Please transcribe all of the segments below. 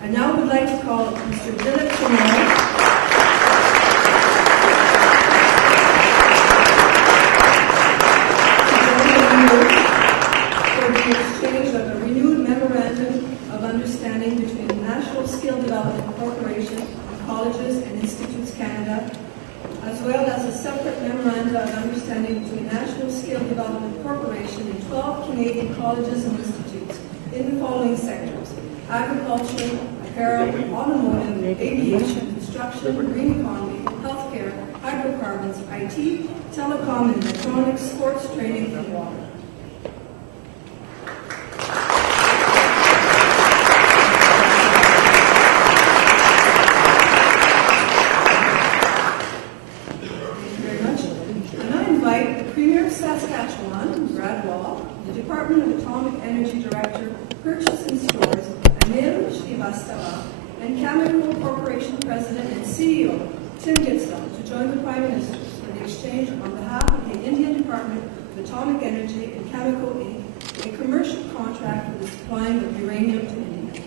I now would like to call Mr. Janata for the exchange of a renewed memorandum of understanding between the National Skill Development Corporation and Colleges and Institutes Canada, as well as a separate memorandum of understanding between National Skill Development Corporation and 12 Canadian colleges and institutes in the following sectors: agriculture, apparel, automotive, aviation, construction, green economy, healthcare, hydrocarbons, IT, telecom and electronics, sports, training, and water. Energy Director, Purchase and Stores, Anil Srivastava, and Cameco Corporation President and CEO, Tim Gitzel, to join the Prime Minister for the exchange on behalf of the Indian Department of Atomic Energy and Cameco Inc. a commercial contract for the supplying of uranium to India.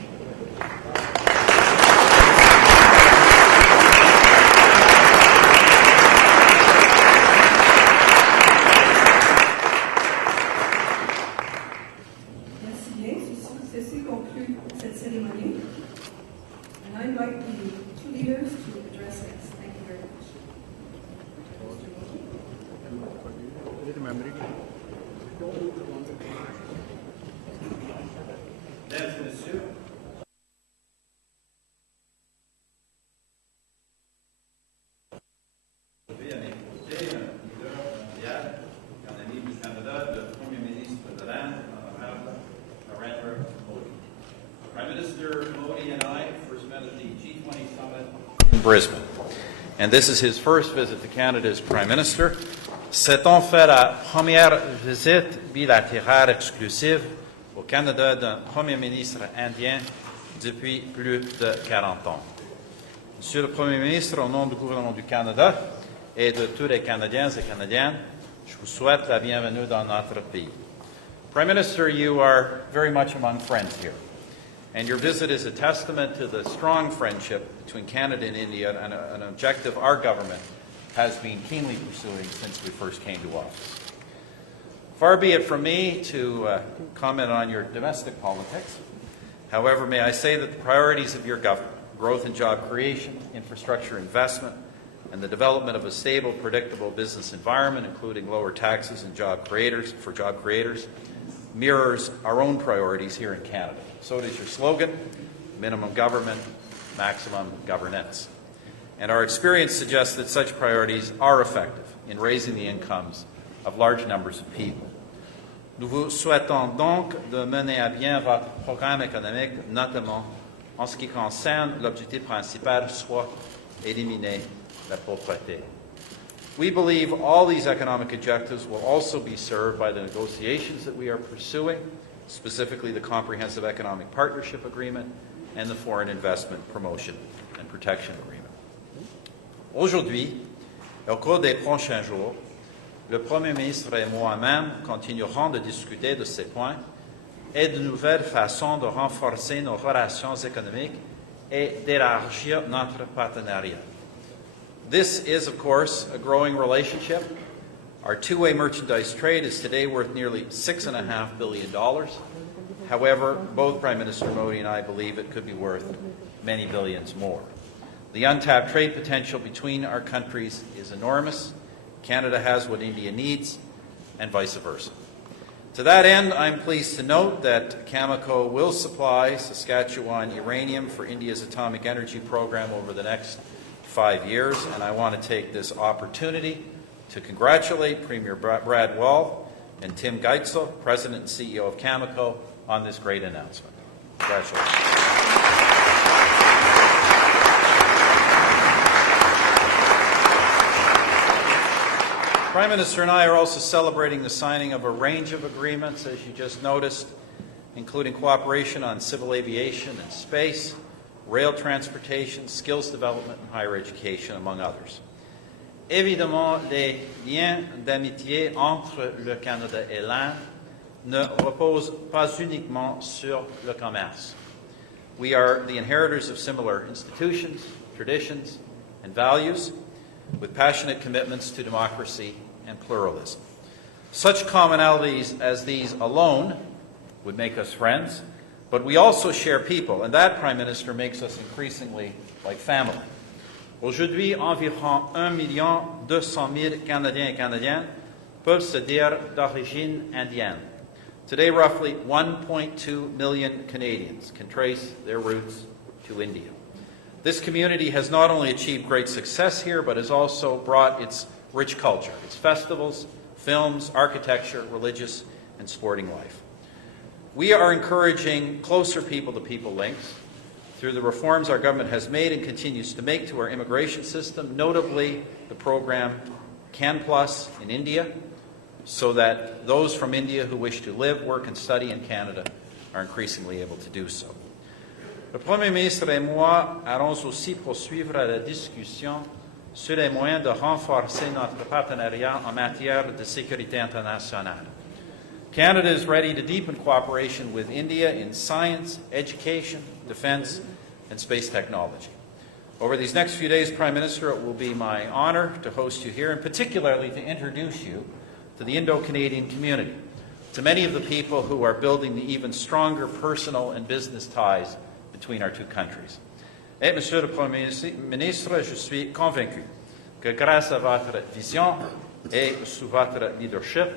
Brisbane. And this is his first visit to Canada as Prime Minister. C'est en fait la première visite bilatérale exclusive au Canada d'un Premier ministre indien depuis plus de 40 ans. Monsieur le Premier ministre, au nom du gouvernement du Canada et de tous les Canadiens et Canadiennes, je vous souhaite la bienvenue dans notre pays. Prime Minister, you are very much among friends here. And your visit is a testament to the strong friendship between Canada and India, and an objective our government has been keenly pursuing since we first came to office. Far be it from me to comment on your domestic politics. However, may I say that the priorities of your government, growth and job creation, infrastructure investment, and the development of a stable, predictable business environment, including lower taxes and job creators, mirrors our own priorities here in Canada. So does your slogan, minimum government, maximum governance. And our experience suggests that such priorities are effective in raising the incomes of large numbers of people. Nous vous souhaitons donc de mener à bien votre programme économique, notamment en ce qui concerne l'objectif principal, soit éliminer la pauvreté. We believe all these economic objectives will also be served by the negotiations that we are pursuing, specifically the Comprehensive Economic Partnership Agreement and the Foreign Investment Promotion and Protection Agreement. Aujourd'hui, au cours des prochains jours, le Premier ministre et moi-même continuerons de discuter de ces points et de nouvelles façons de renforcer nos relations économiques et d'élargir notre partenariat. This is, of course, a growing relationship. Our two-way merchandise trade is today worth nearly $6.5 billion. However, both Prime Minister Modi and I believe it could be worth many billions more. The untapped trade potential between our countries is enormous. Canada has what India needs, and vice versa. To that end, I'm pleased to note that Cameco will supply Saskatchewan uranium for India's atomic energy program over the next 5 years, and I want to take this opportunity to congratulate Premier Brad Wall and Tim Gitzel, President and CEO of Cameco, on this great announcement. Congratulations. Prime Minister and I are also celebrating the signing of a range of agreements, as you just noticed, including cooperation on civil aviation and space, rail transportation, skills development, and higher education, among others. Évidemment, les liens d'amitié entre le Canada et l'Inde ne reposent pas uniquement sur le commerce. We are the inheritors of similar institutions, traditions, and values, with passionate commitments to democracy and pluralism. Such commonalities as these alone would make us friends, but we also share people, and that, Prime Minister, makes us increasingly like family. Aujourd'hui, environ 1,200,000 Canadiens et Canadiennes peuvent se dire d'origine indienne. Today, roughly 1.2 million Canadians can trace their roots to India. This community has not only achieved great success here, but has also brought its rich culture, its festivals, films, architecture, religious, and sporting life. We are encouraging closer people-to-people links through the reforms our government has made and continues to make to our immigration system, notably the program Can Plus in India, so that those from India who wish to live, work, and study in Canada are increasingly able to do so. Le Premier ministre et moi allons aussi poursuivre la discussion sur les moyens de renforcer notre partenariat en matière de sécurité internationale. Canada is ready to deepen cooperation with India in science, education, defense, and space technology. Over these next few days, Prime Minister, it will be my honor to host you here, and particularly to introduce you to the Indo-Canadian community, to many of the people who are building the even stronger personal and business ties between our two countries. Et, Monsieur le Premier ministre, je suis convaincu que grâce à votre vision et sous votre leadership,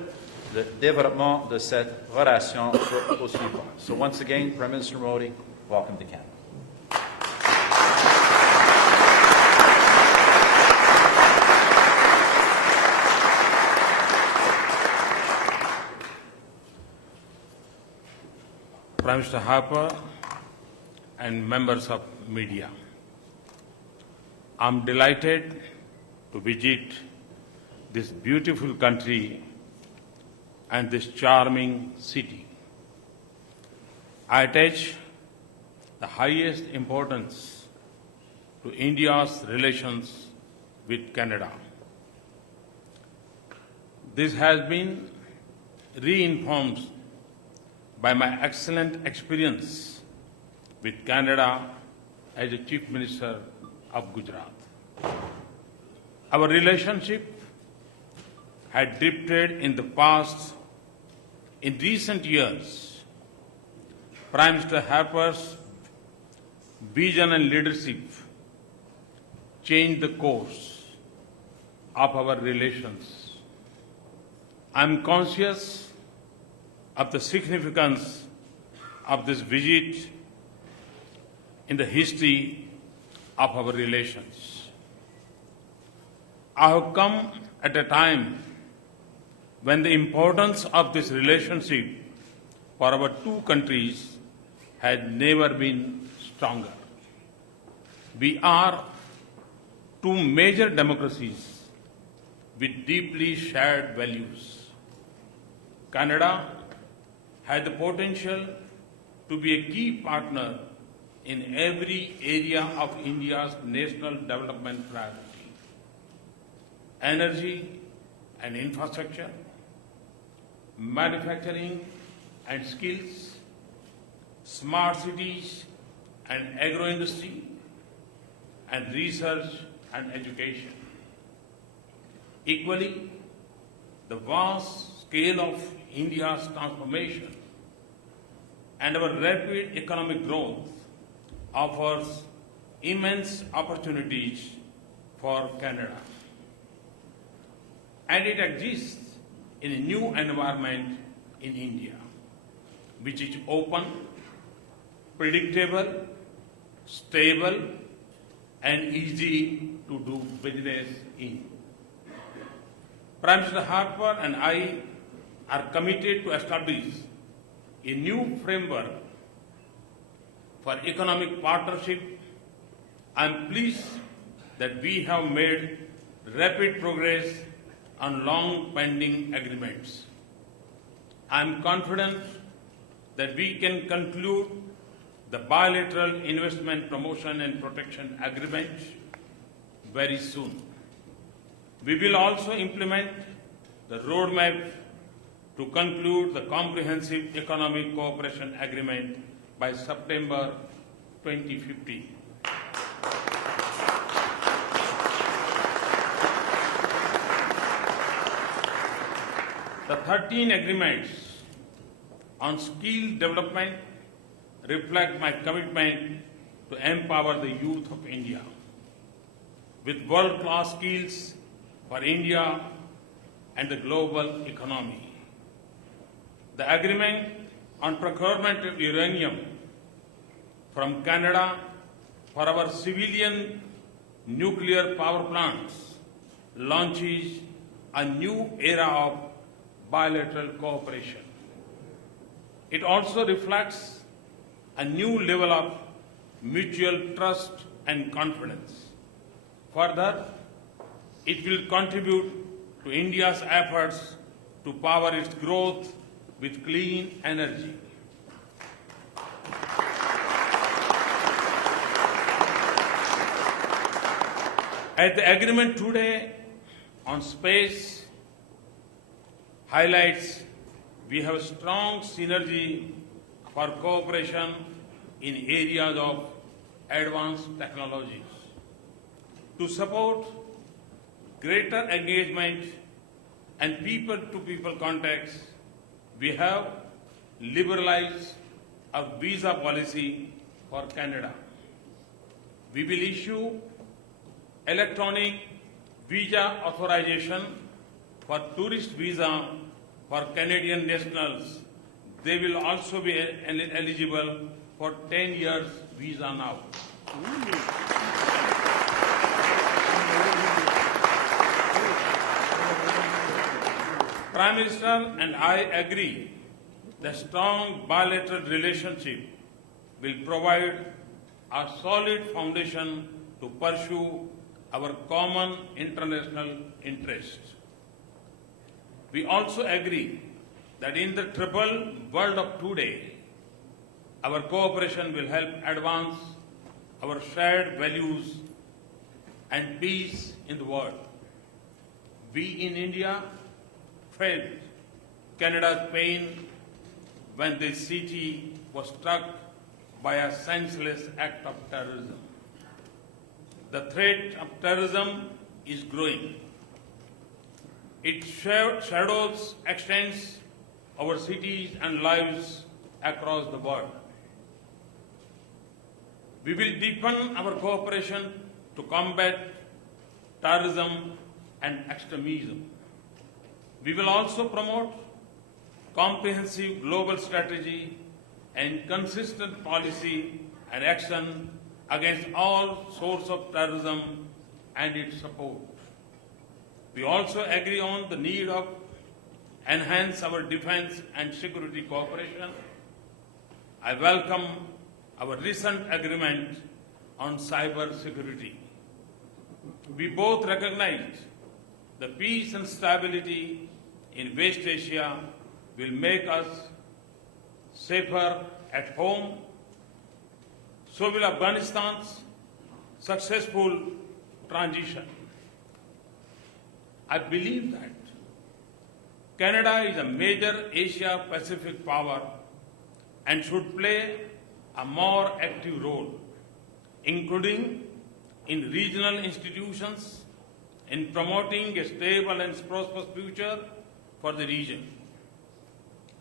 le développement de cette relation se poursuivra. So once again, Prime Minister Modi, welcome to Canada. Prime Minister Harper and members of media, I'm delighted to visit this beautiful country and this charming city. I attach the highest importance to India's relations with Canada. This has been reinforced by my excellent experience with Canada as a Chief Minister of Gujarat. Our relationship had drifted in the past. In recent years, Prime Minister Harper's vision and leadership changed the course of our relations. I am conscious of the significance of this visit in the history of our relations. I have come at a time when the importance of this relationship for our two countries had never been stronger. We are two major democracies with deeply shared values. Canada has the potential to be a key partner in every area of India's national development priority: energy and infrastructure, manufacturing and skills, smart cities and agro-industry, and research and education. Equally, the vast scale of India's transformation and our rapid economic growth offers immense opportunities for Canada. And it exists in a new environment in India, which is open, predictable, stable, and easy to do business in. Prime Minister Harper and I are committed to establish a new framework for economic partnership. I am pleased that we have made rapid progress on long-pending agreements. I am confident that we can conclude the bilateral investment promotion and protection agreement very soon. We will also implement the roadmap to conclude the comprehensive economic cooperation agreement by September 2050. The 13 agreements on skill development reflect my commitment to empower the youth of India with world-class skills for India and the global economy. The agreement on procurement of uranium from Canada for our civilian nuclear power plants launches a new era of bilateral cooperation. It also reflects a new level of mutual trust and confidence. Further, it will contribute to India's efforts to power its growth with clean energy. As the agreement today on space highlights, we have strong synergy for cooperation in areas of advanced technologies. To support greater engagement and people-to-people contacts, we have liberalized a visa policy for Canada. We will issue electronic visa authorization for tourist visa for Canadian nationals. They will also be eligible for 10 years visa now. Prime Minister and I agree that strong bilateral relationship will provide a solid foundation to pursue our common international interests. We also agree that in the troubled world of today, our cooperation will help advance our shared values and peace in the world. We in India felt Canada's pain when the city was struck by a senseless act of terrorism. The threat of terrorism is growing. Its shadows extends over cities and lives across the world. We will deepen our cooperation to combat terrorism and extremism. We will also promote comprehensive global strategy and consistent policy and action against all sorts of terrorism and its support. We also agree on the need of enhance our defense and security cooperation. I welcome our recent agreement on cyber security. We both recognize the peace and stability in West Asia will make us safer at home. So will Afghanistan's successful transition. I believe that Canada is a major Asia-Pacific power and should play a more active role, including in regional institutions, in promoting a stable and prosperous future for the region.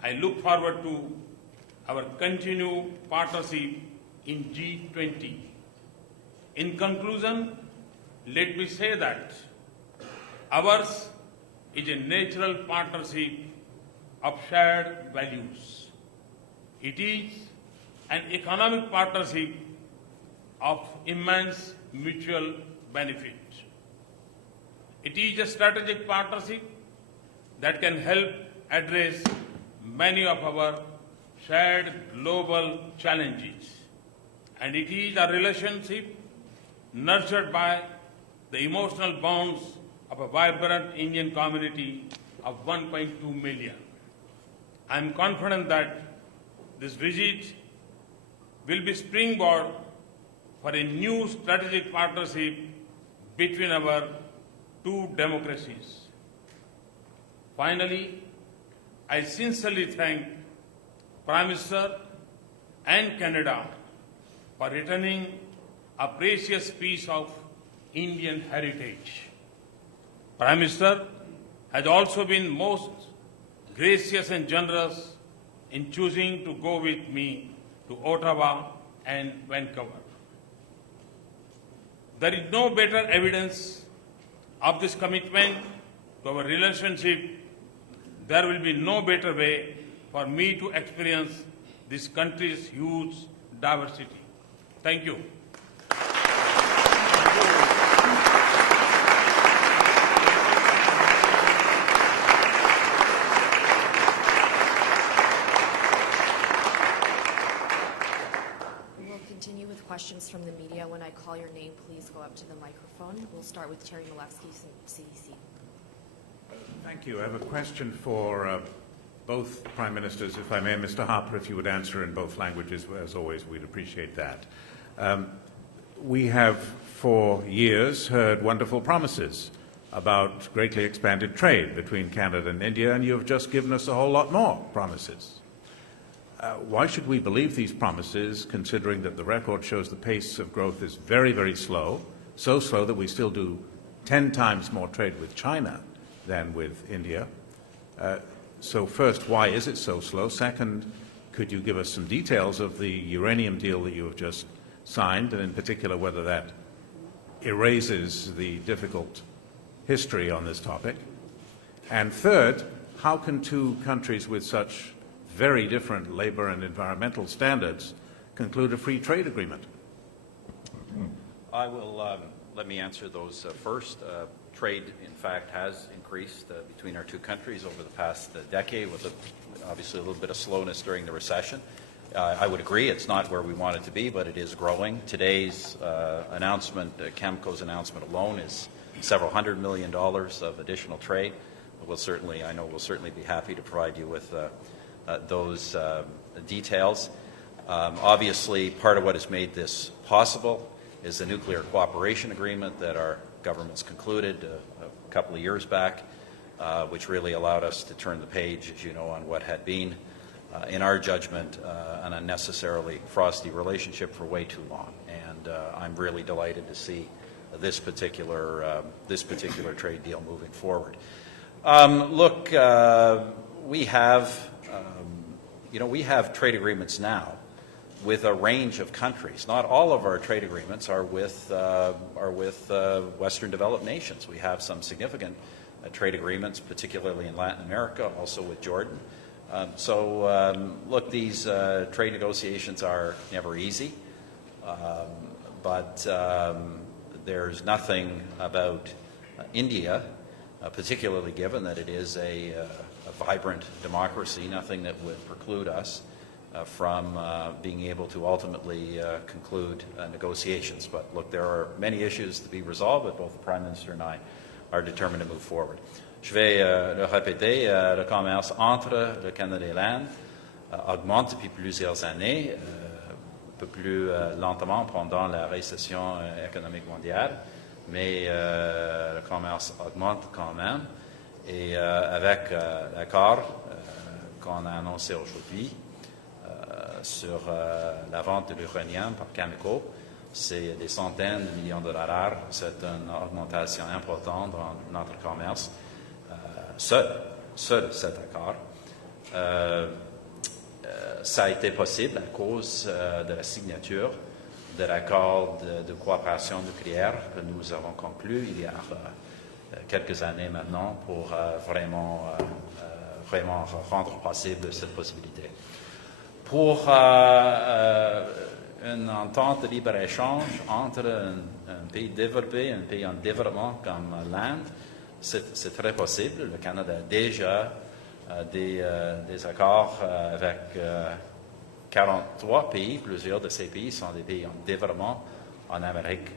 I look forward to our continued partnership in G20. In conclusion, let me say that ours is a natural partnership of shared values. It is an economic partnership of immense mutual benefit. It is a strategic partnership that can help address many of our shared global challenges. And it is a relationship nurtured by the emotional bonds of a vibrant Indian community of 1.2 million. I am confident that this visit will be springboard for a new strategic partnership between our two democracies. Finally, I sincerely thank Prime Minister and Canada for returning a precious piece of Indian heritage. Prime Minister has also been most gracious and generous in choosing to go with me to Ottawa and Vancouver. There is no better evidence of this commitment to our relationship. There will be no better way for me to experience this country's huge diversity. Thank you. We'll continue with questions from the media. When I call your name, please go up to the microphone. We'll start with Terry Malewski, CDC. Thank you. I have a question for both Prime Ministers, if I may. Mr. Harper, if you would answer in both languages, as always, we'd appreciate that. We have for years heard wonderful promises about greatly expanded trade between Canada and India, and you have just given us a whole lot more promises. Why should we believe these promises, considering that the record shows the pace of growth is very, very slow, so slow that we still do 10 times more trade with China than with India? So first, why is it so slow? Second, could you give us some details of the uranium deal that you have just signed, and in particular whether that erases the difficult history on this topic? And third, how can two countries with such very different labor and environmental standards conclude a free trade agreement? I will let me answer those first. Trade, in fact, has increased between our two countries over the past decade, with obviously a little bit of slowness during the recession. I would agree it's not where we want it to be, but it is growing. Today's announcement, Cameco's announcement alone, is several $100 million of additional trade. I know we'll certainly be happy to provide you with those details. Obviously, part of what has made this possible is the nuclear cooperation agreement that our governments concluded a couple of years back, which really allowed us to turn the page, as you know, on what had been, in our judgment, an unnecessarily frosty relationship for way too long. And I'm really delighted to see this particular trade deal moving forward. Look, we have trade agreements now with a range of countries. Not all of our trade agreements are with Western developed nations. We have some significant trade agreements, particularly in Latin America, also with Jordan. Look, these trade negotiations are never easy, but there's nothing about India, particularly given that it is a vibrant democracy, nothing that would preclude us from being able to ultimately conclude negotiations. But look, there are many issues to be resolved, but both the Prime Minister and I are determined to move forward. Je vais le répéter, le commerce entre le Canada et l'Inde augmente depuis plusieurs années, un peu plus lentement pendant la récession économique mondiale, mais le commerce augmente quand même. Et avec l'accord qu'on a annoncé aujourd'hui, sur la vente de l'uranium par Cameco, c'est des centaines de millions de dollars. C'est une augmentation importante dans notre commerce. Seul cet accord, ça a été possible à cause de la signature de l'accord de coopération nucléaire que nous avons conclu il y a quelques années maintenant pour vraiment rendre possible cette possibilité. Pour une entente de libre-échange entre un pays développé et un pays en développement comme l'Inde, c'est très possible. Le Canada a déjà des accords avec 43 pays. Plusieurs de ces pays sont des pays en développement en Amérique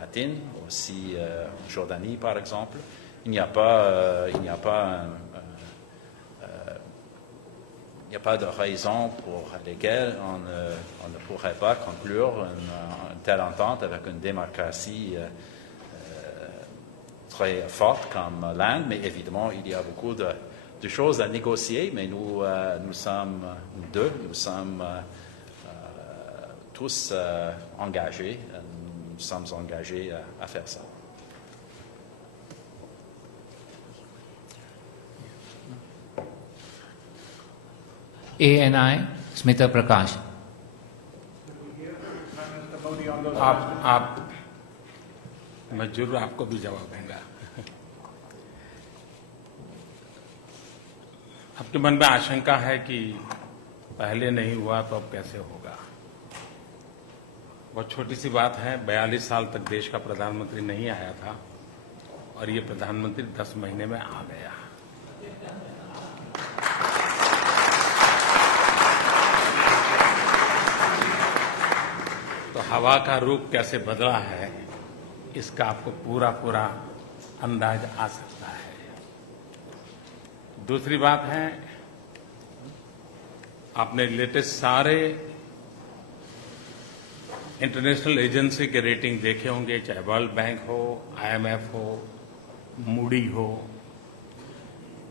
latine, aussi en Jordanie par exemple. Il n'y a pas de raison pour lesquelles on ne pourrait pas conclure une telle entente avec une démocratie très forte comme l'Inde. Mais évidemment, il y a beaucoup de choses à négocier, mais nous sommes tous engagés, nous sommes engagés à faire ça. ANI, Smita Prakash. आप मैं जरूर आपको भी जवाब दूंगा। आपके मन में आशंका है कि पहले नहीं हुआ तो अब कैसे होगा। बहुत छोटी सी बात है, 42 साल तक देश का प्रधानमंत्री नहीं आया था और ये प्रधानमंत्री 10 महीने में आ गया। तो हवा का रुख कैसे बदला है, इसका आपको पूरा पूरा अंदाज आ सकता है। दूसरी बात है, आपने लेटेस्ट सारे इंटरनेशनल एजेंसी के रेटिंग देखे होंगे, चाहे वर्ल्ड बैंक हो, IMF हो, मूडी हो,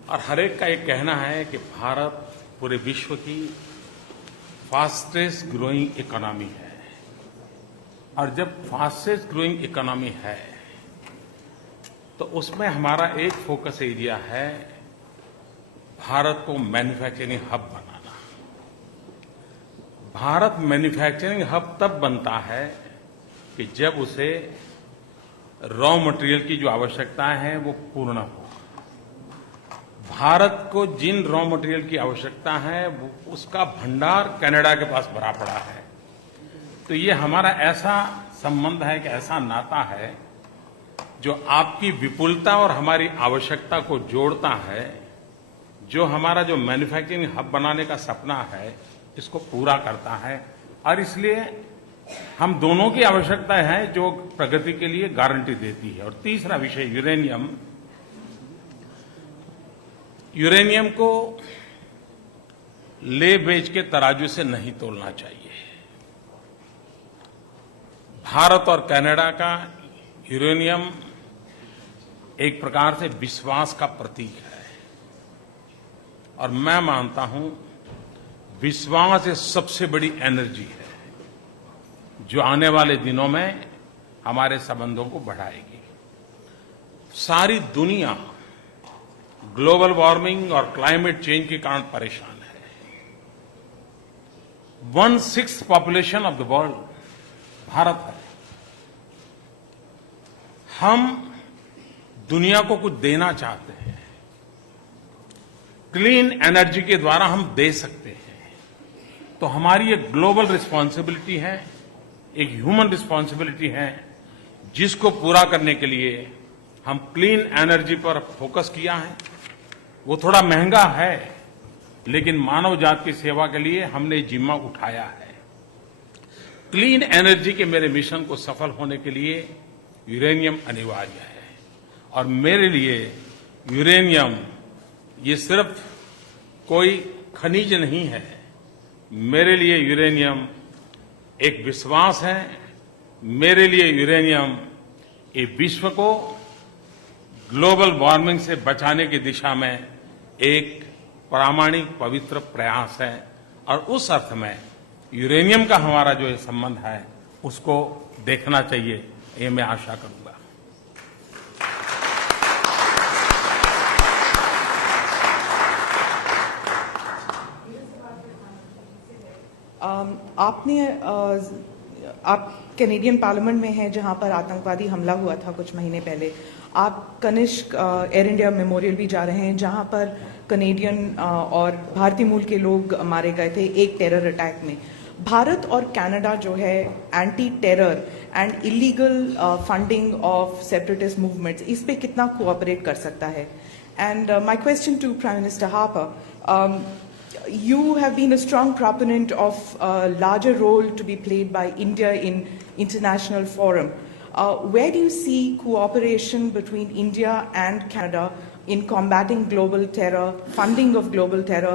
और हर एक का ये कहना है कि भारत पूरे विश्व की फास्टेस्ट ग्रोइंग इकोनॉमी है। और जब फास्टेस्ट ग्रोइंग इकोनॉमी है तो उसमें हमारा एक फोकस एरिया है भारत को मैन्युफैक्चरिंग हब बनाना। भारत मैन्युफैक्चरिंग हब तब बनता है कि जब उसे रॉ मटेरियल की जो आवश्यकताएं हैं वो पूर्ण हो। भारत को जिन रॉ मटेरियल की आवश्यकता है वो उसका भंडार कनाडा के पास भरा पड़ा है। तो ये हमारा ऐसा संबंध है कि ऐसा नाता है जो आपकी विपुलता और हमारी आवश्यकता को जोड़ता है, जो हमारा जो मैन्युफैक्चरिंग हब बनाने का सपना है इसको पूरा करता है। और इसलिए हम दोनों की आवश्यकता है जो प्रगति के लिए गारंटी देती है। और तीसरा विषय यूरेनियम। यूरेनियम को ले बेच के तराजू से नहीं तोलना चाहिए। भारत और कनाडा का यूरेनियम एक प्रकार से विश्वास का प्रतीक है और मैं मानता हूं विश्वास ये सबसे बड़ी एनर्जी है जो आने वाले दिनों में हमारे संबंधों को बढ़ाएगी। सारी दुनिया ग्लोबल वार्मिंग और क्लाइमेट चेंज के कारण परेशान है। 1/6 population of the world Bharat है। हम दुनिया को कुछ देना चाहते हैं, क्लीन एनर्जी के द्वारा हम दे सकते हैं। तो हमारी एक ग्लोबल रिस्पॉन्सिबिलिटी है, एक ह्यूमन रिस्पॉन्सिबिलिटी है, जिसको पूरा करने के लिए हम क्लीन एनर्जी पर फोकस किया है। वो थोड़ा महंगा है, लेकिन मानव जाति की सेवा के लिए हमने जिम्मा उठाया है। क्लीन एनर्जी के मेरे मिशन को सफल होने के लिए यूरेनियम अनिवार्य है। और मेरे लिए यूरेनियम ये सिर्फ कोई खनिज नहीं है, मेरे लिए यूरेनियम एक विश्वास है। मेरे लिए यूरेनियम ये विश्व को ग्लोबल वार्मिंग से बचाने की दिशा में एक प्रामाणिक पवित्र प्रयास है। और उस अर्थ में यूरेनियम का हमारा जो संबंध है उसको देखना चाहिए, ये मैं आशा करूंगा। आप कैनेडियन पार्लियामेंट में हैं जहां पर आतंकवादी हमला हुआ था कुछ महीने पहले। आप कनिष्क एयर इंडिया मेमोरियल भी जा रहे हैं जहां पर कनेडियन और भारतीय मूल के लोग मारे गए थे एक टेरर अटैक में। भारत और कनाडा जो है anti terror and illegal funding of separatist movements, इस पे कितना कोऑपरेट कर सकता है? And my question to prime minister Harper, you have been a strong proponent of a larger role to be played by India in international forum. Where do you see cooperation between India and Canada in combating global terror, funding of global terror,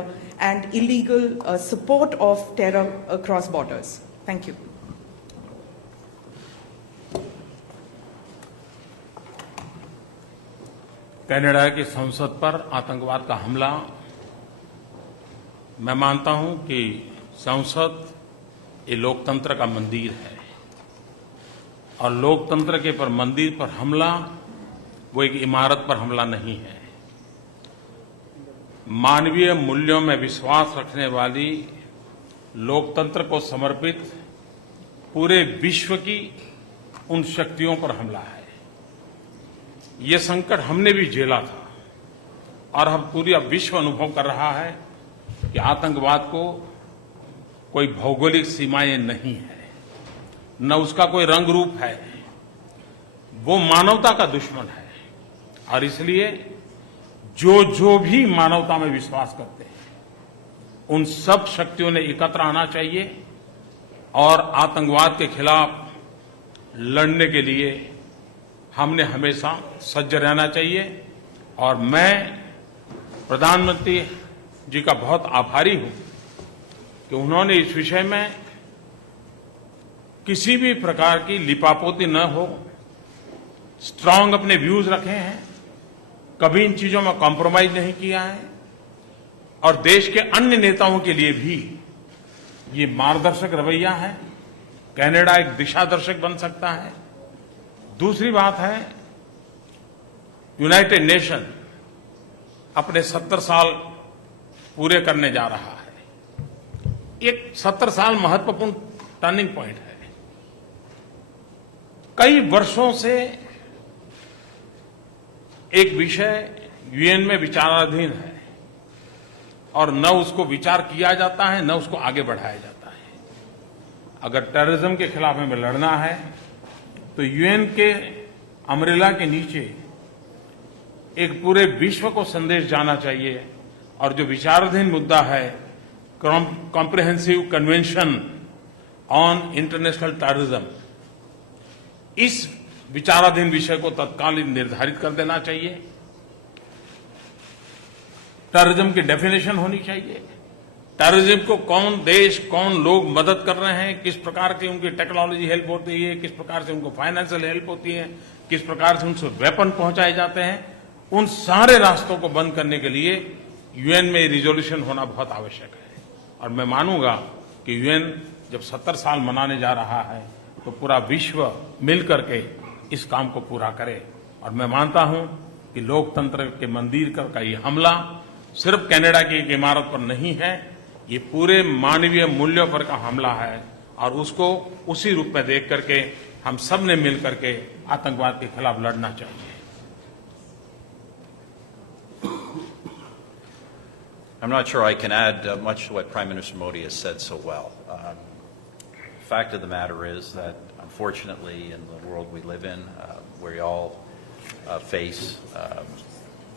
and illegal support of terror across borders? Thank you. Canada की संसद पर आतंकवाद का हमला, मैं मानता हूं कि संसद ये लोकतंत्र का मंदिर है और लोकतंत्र के पर मंदिर पर हमला वो एक इमारत पर हमला नहीं है। मानवीय मूल्यों में विश्वास रखने वाली लोकतंत्र को समर्पित पूरे विश्व की उन शक्तियों पर हमला है। ये संकट हमने भी झेला था और अब पूरा विश्व अनुभव कर रहा है कि आतंकवाद को कोई भौगोलिक सीमाएं नहीं है, न उसका कोई रंग रूप है, वो मानवता का दुश्मन है। और इसलिए जो भी मानवता में विश्वास करते हैं उन सब शक्तियों ने एकत्र आना चाहिए और आतंकवाद के खिलाफ लड़ने के लिए हमने हमेशा सज्ज रहना चाहिए। और मैं प्रधानमंत्री जी का बहुत आभारी हूं कि उन्होंने इस विषय में किसी भी प्रकार की लिपापोती न हो, स्ट्रांग अपने व्यूज रखे हैं, कभी इन चीजों में कॉम्प्रोमाइज नहीं किया है और देश के अन्य नेताओं के लिए भी ये मार्गदर्शक रवैया है। कनाडा एक दिशादर्शक बन सकता है। दूसरी बात है, यूनाइटेड नेशन अपने 70 साल पूरे करने जा रहा है। एक 70 साल महत्वपूर्ण टर्निंग पॉइंट है। कई वर्षों से एक विषय यूएन में विचाराधीन है और न उसको विचार किया जाता है, न उसको आगे बढ़ाया जाता है। अगर टेररिज्म के खिलाफ हमें लड़ना है तो यूएन के अम्ब्रेला के नीचे एक पूरे विश्व को संदेश जाना चाहिए और जो विचाराधीन मुद्दा है, comprehensive convention on international terrorism, इस विचाराधीन विषय को तत्काल निर्धारित कर देना चाहिए। टेररिज्म की डेफिनेशन होनी चाहिए। टेररिज्म को कौन देश, कौन लोग मदद कर रहे हैं, किस प्रकार की उनकी टेक्नोलॉजी हेल्प होती है, किस प्रकार से उनको फाइनेंशियल हेल्प होती है, किस प्रकार से उनसे वेपन पहुंचाए जाते हैं, उन सारे रास्तों को बंद करने के लिए यूएन में रिजोल्यूशन होना बहुत आवश्यक है। और मैं मानूंगा कि यूएन जब 70 साल मनाने जा रहा है तो पूरा विश्व मिलकर के इस काम को पूरा करे। और मैं मानता हूं कि लोकतंत्र के मंदिर का ये हमला सिर्फ कनाडा की एक इमारत पर नहीं है, ये पूरे मानवीय मूल्यों पर का हमला है और उसको उसी रूप में देख करके हम सब ने मिल करके आतंकवाद के खिलाफ लड़ना चाहिए। I'm not sure I can add much to what Prime Minister Modi has said so well. Fact of the matter is that, unfortunately, in the world we live in, we all face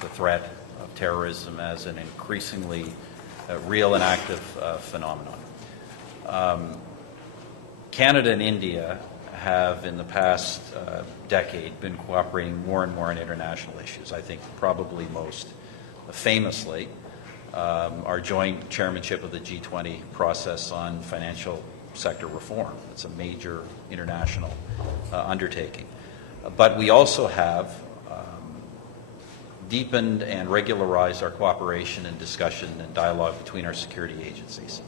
the threat of terrorism as an increasingly real and active phenomenon. Canada and India have, in the past decade, been cooperating more and more on international issues. I think probably most famously, our joint chairmanship of the G20 process on financial sector reform. It's a major international undertaking. But we also have deepened and regularized our cooperation and discussion and dialogue between our security agencies.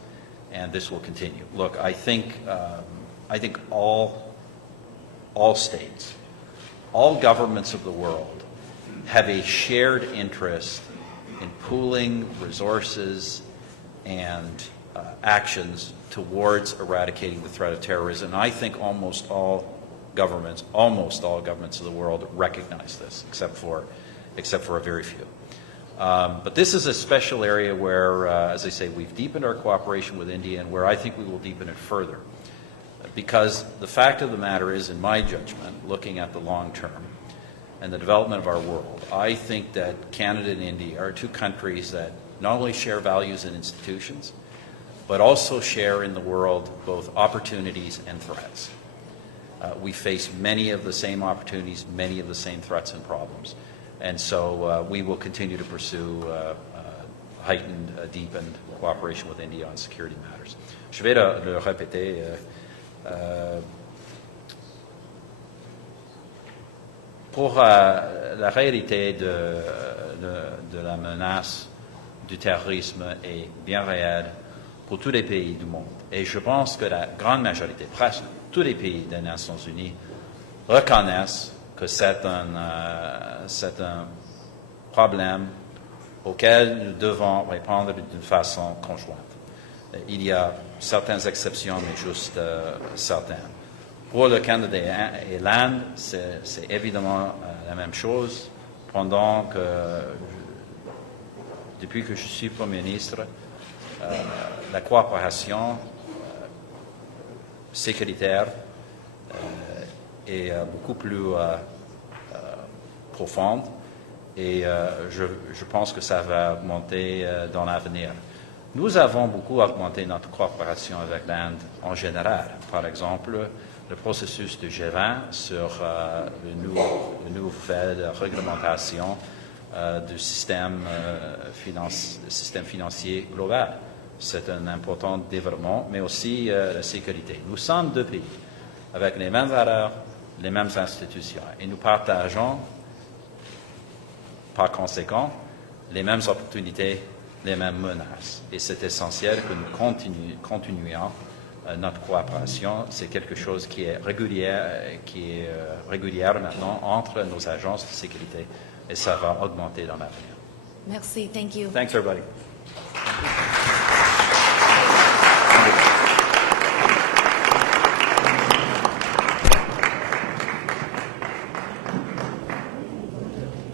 And this will continue. Look, I think all states, all governments of the world have a shared interest in pooling resources and actions towards eradicating the threat of terrorism. And I think almost all governments of the world recognize this, except for a very few. But this is a special area where, as I say, we've deepened our cooperation with India and where I think we will deepen it further. Because the fact of the matter is, in my judgment, looking at the long term and the development of our world, I think that Canada and India are two countries that not only share values and institutions, but also share in the world both opportunities and threats. We face many of the same opportunities, many of the same threats and problems. And so we will continue to pursue heightened, deepened cooperation with India on security matters. Je vais le répéter. Pour la réalité de la menace du terrorisme est bien réelle pour tous les pays du monde. Et je pense que la grande majorité, presque tous les pays des Nations Unies, reconnaissent que c'est un problème auquel nous devons répondre d'une façon conjointe. Il y a certaines exceptions, mais juste certaines. Pour le Canada et l'Inde, c'est évidemment la même chose. Depuis que je suis Premier ministre, la coopération sécuritaire est beaucoup plus profonde et je pense que ça va augmenter dans l'avenir. Nous avons beaucoup augmenté notre coopération avec l'Inde en général. Par exemple, le processus de G20 sur la nouvelle réglementation du système financier global. C'est un important développement, mais aussi la sécurité. Nous sommes deux pays avec les mêmes valeurs, les mêmes institutions, et nous partageons, par conséquent, les mêmes opportunités, les mêmes menaces. Et c'est essentiel que nous continuions notre coopération. C'est quelque chose qui est régulière maintenant entre nos agences de sécurité, et ça va augmenter dans l'avenir. Merci. Thank you. Thanks, everybody.